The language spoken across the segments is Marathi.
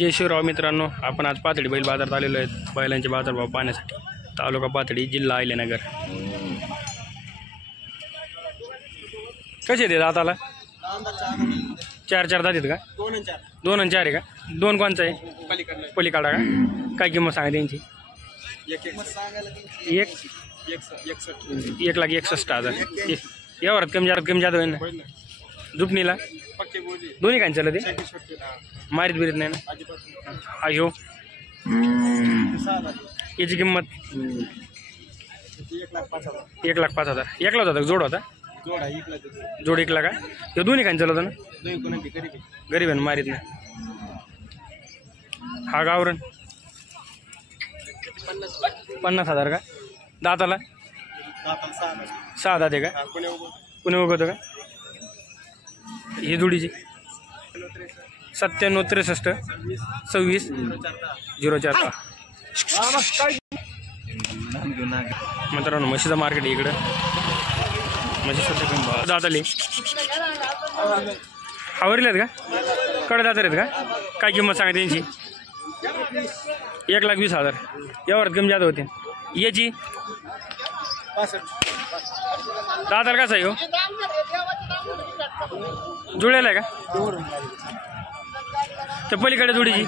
जय शिवराव मित्रांनो, आपण आज पाथडी बैल बाजारात आलेलो आहेत बैलांचे बाजारभाव पाहण्यासाठी। तालुका पाथडी, जिल्हा अहिल्यानगर। कसे देत दाताला? चार दात आहेत का? 2 आणि 4 आहे का? 2 कोणचा आहे? पलीकडा का? काय किंमत सांगा त्यांची? 1,61,000। यावर कमी जास्त होईल ना? झुपणीला दोन्ही काय चालत आहे? मारीत बिरीत नाही ना? अयो याची किंमत 1,05,000। एकलाच होता? जोड होता? जोड एकला का? हे दोन्ही काय चालत ना? गरीब आहे ना, मारीत नाही। हा गावरण 50,000 का? दाताला 6 दात आहे का? पुणे उगवतो का? ही जोडीची 97 63 26 04। मित्रांनो, म्हशीचं मार्केट आहे इकडं। म्हशी सध्या दात आली आवरलेत का? कडे दात आहेत का? काय किंमत सांगा त्यांची? 1,20,000। यावर कमी जात होते याची? दाताला कसा आहे हो? जुळलेला आहे का? त्या पलीकडे जोडीची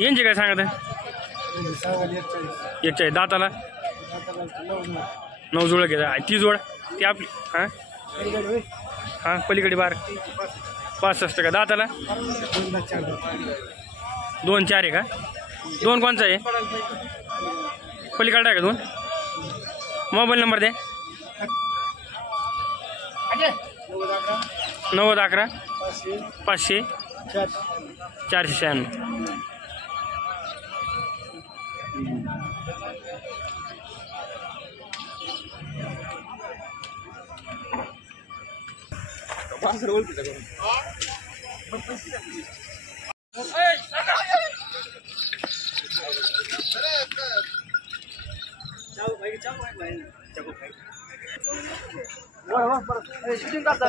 यांची काय सांगत आहे? 1,40,000। दाताला 9 जुळ घेता। ती जोड ती आपली? हां पलीकडे 65 का? दाताला 2 4 आहे का? 2 कोणचा आहे? पलीकडे आहे का 2? मोबाईल नंबर दे। 90 11 500 496। शूटिंग करता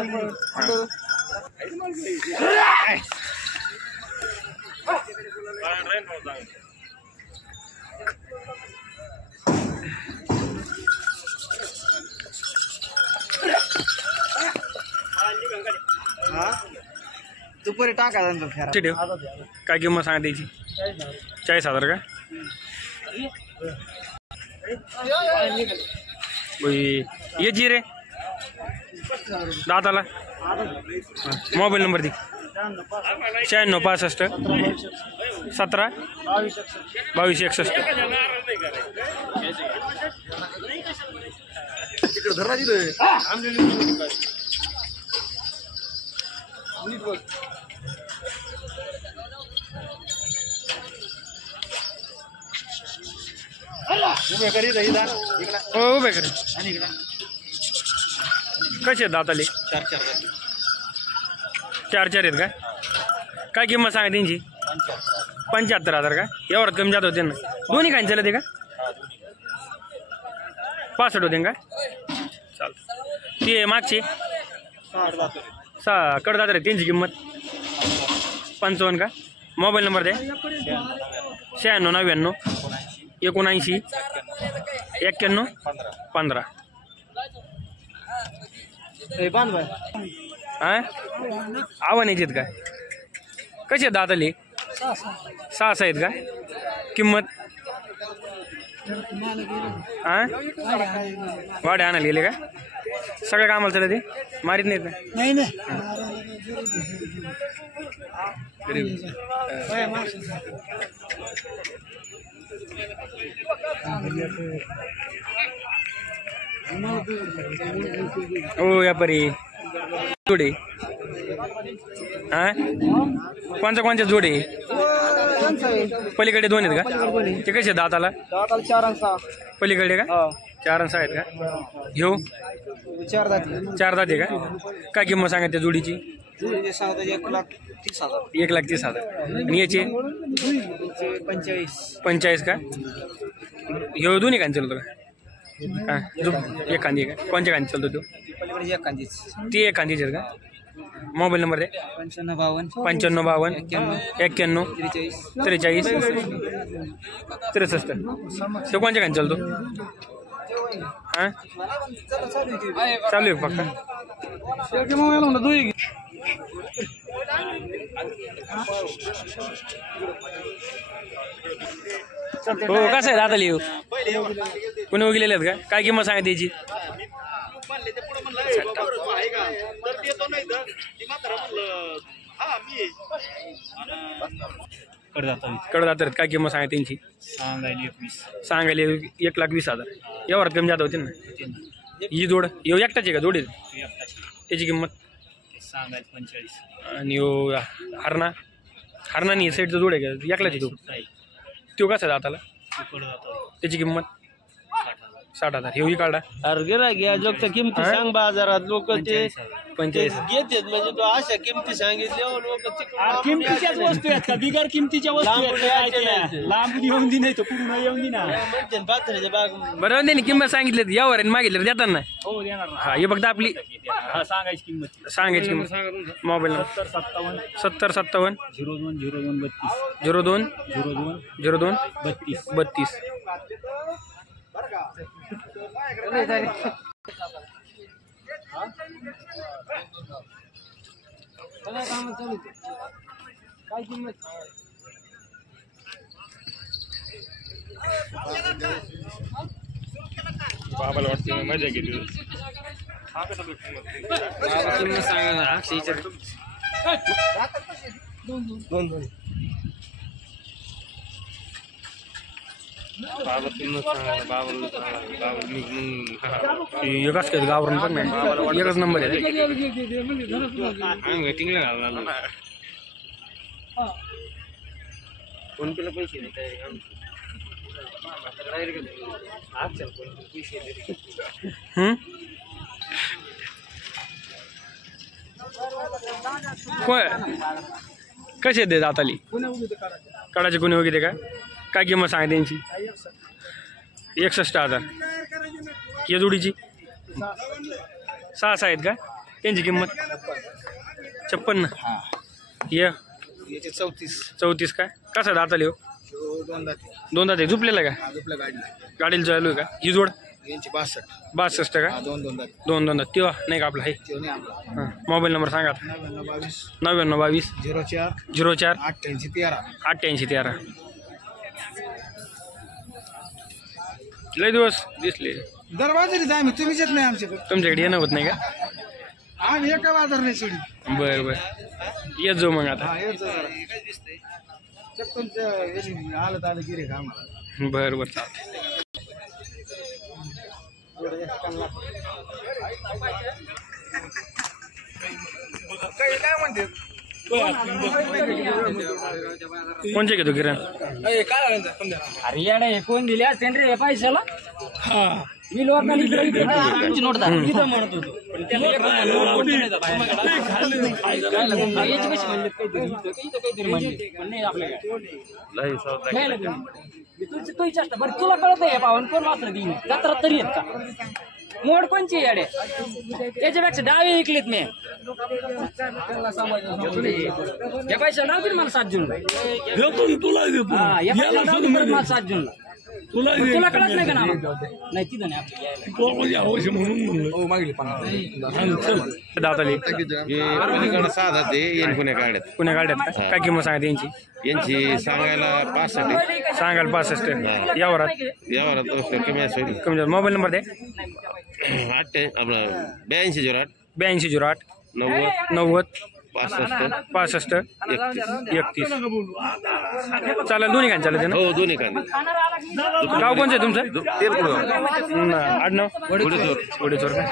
दुपारी टाका। काय किंमत सांगा त्याची? 40,000 का? ये जी रे दाताला मोबाईल नंबर दे। 96 65 17 22 61। हो उभे कर। कसे दाताले? 4 आहेत का? काय किंमत सांगा त्यांची? 75,000 का? यावर कमी जात होते ना? दोन्ही काय चालत आहे का? 65 होते का? चाल ते मागचे 6 कडदात रे, त्यांची किंमत 55 का? मोबाईल नंबर दे। 96 99 79 91 15। आव्हान यायचे का? कसे दात आले? 6 आहेत का? किंमत वाडे आणायला गेले का? सगळ्या कामाला चालत ते? मारीत नाहीत का? ओ व्यापारी जोडे कोणच्या जोडे? पलीकडे 2 आहेत का? ते कसे दाताला? 4 आणि 6 पलीकडे का? 4 आणि 6 आहेत का? घेऊ 4 दात 4 दात आहे का? काय किंमत सांगा त्या जोडीची? 1,30,000। आणि याचे 45 का? ह्यो दोन्ही काय चालतो का? एक कांदी आहे का? कोणत्या कांदी चालतो तो? पलीकडे एक कांदीच ती एक कांदीची आहे का? मोबाईल नंबर दे. 55 51 43 63. ते कोणत्या कांदी चालतो? हां चालू आहे फक्त. हो कसं आहे दादा लिहू कोणी उगलेले आहेत का? काय किंमत सांगा त्याची? कडदात काय किंमत सांगा त्यांची? सांगायला 1,20,000. यावर कमी जात होते ना. ही जोड येऊ एकटाच आहे का जोडी? त्याची किंमत आणि हरणा नाही साईडचा जोड आहे का? एकलाच आहे तो कसा आहे दाताला? त्याची किंमत 60,000. हे काढा. अरे गिरा घ्या लोक किमती सांग बाजारात लोक ते 45. घेतात म्हणजे तो अशा किमती सांगितल्या लोक किमतीच्याच वस्तू आहेत का? बिगर किमतीच्या वस्तू आहेत. लांब येऊन दे नाही तर पूर्ण येऊन दे ना. पात्राच्या बाग बरोबर त्यांनी किंमत सांगितली यावर मागितलं देतात ना. हो देणार ना. हा हे फक्त आपली सांगायची किंमत सांगायची किंमत. Mobile number 70 57 02 02 02 02 02 32. काय किंमत बाबाला वाटते मजा घेतली. किंमत सांगा ना. दोन एकच काय गावरून पण नाही एकच नंबर आहे. फोन केला पैसे कसे दे दाताली कडाचे कोणी वगैरे का? काय किंमत सांगा त्यांची? 61,000. या जोडीची 6 आहेत का? त्यांची किंमत 56. ये 34 काय? कसा दाताली हो? दोन दात आहे. झुपलेला का? गाडीला चालू आहे का? ही जोड 62 का? दोन दात तेव्हा नाही का आपला आहे? हां मोबाईल नंबर सांगा. 99 22 04 88 13. लय दिवस दिसले दरवाजारीच आम्ही तुम्हीच येत नाही आमच्याकडे. तुमच्याकडे येणं होत नाही का? आम्ही एका बाजार नाही सोडी. बरं येत जाऊ मग आता. आलं आलं गिरे का आम्हाला. बरं चालतं. काय म्हणते कोणचे घेतो किरण? अरे येडे कोण दिले असते रे पैशाला? मी लोकांना नोट म्हणत होतो पण तुझी चेष्टा बरं तुला कळत आहे पावन कोण मात्र देईन जत्रा तरी येत का? मोड कोणची येडे त्याच्यापेक्षा डावे ऐकलेत मी. या पैसा लावतील मला 7 जूनला. मला 7 जूनला तुला कळत नाही का ना? नाही तिथं नाही दाताली पुण्या काढ्यात पुण्या काढ्यात का? काय किंमत सांगा त्यांची? यांची सांगायला 65. सांगाल 65. यावरात कमी असेल. कमी. मोबाईल नंबर दे. 82 08 82 08 90 65 31. चालेल दोन्ही कान चालेल ना? हो दोन्ही कांदे. गाव कोणचं आहे तुमचं? आडनाव गुडेचोर का?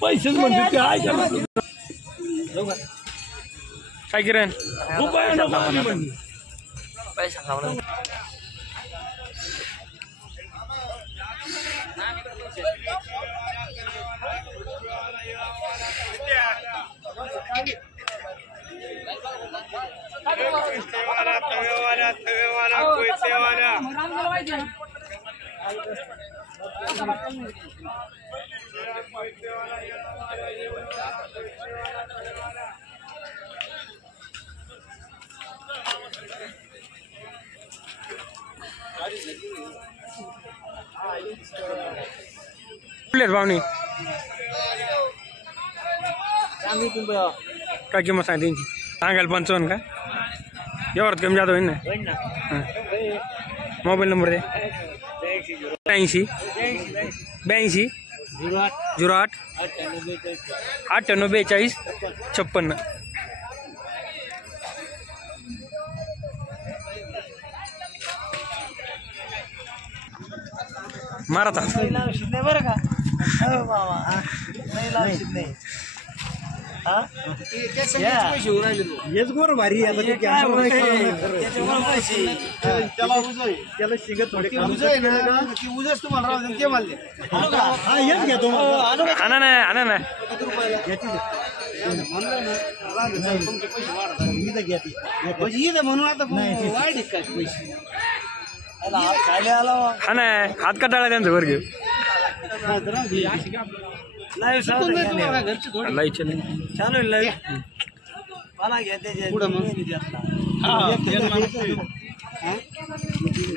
पैसेच म्हणजे काय किरण? कुठले भावनी काय किंमत सांग त्यांची सांगायला 55 का एवढ्यात कमी जातो होईल ना मोबाईल नंबर दे 82 82 08 98 42 56 मारता बरं का हो बाबा नाही हेच गोर भारी आहे त्याला शिगत थोडे उजच तुम्हाला राहू ते मानले हा हेच घेतो आणा ना म्हणून आता वाढ काय पैसे खाली आला हा ना हात कटाळा त्यांचं वर घेऊ लाईव्ह चॅनल चालू मला घ्या त्याच्या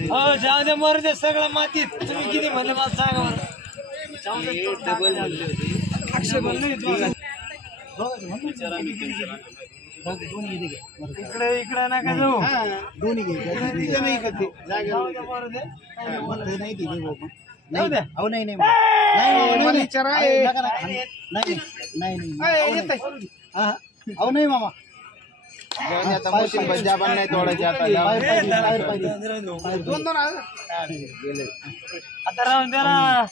हो जाऊ दे मरू दे सगळं मातीत तुम्ही किती म्हणले मला सांगा इकडे इकडे नका जाऊ दोन्ही नाही मामा आता राहून द्या ना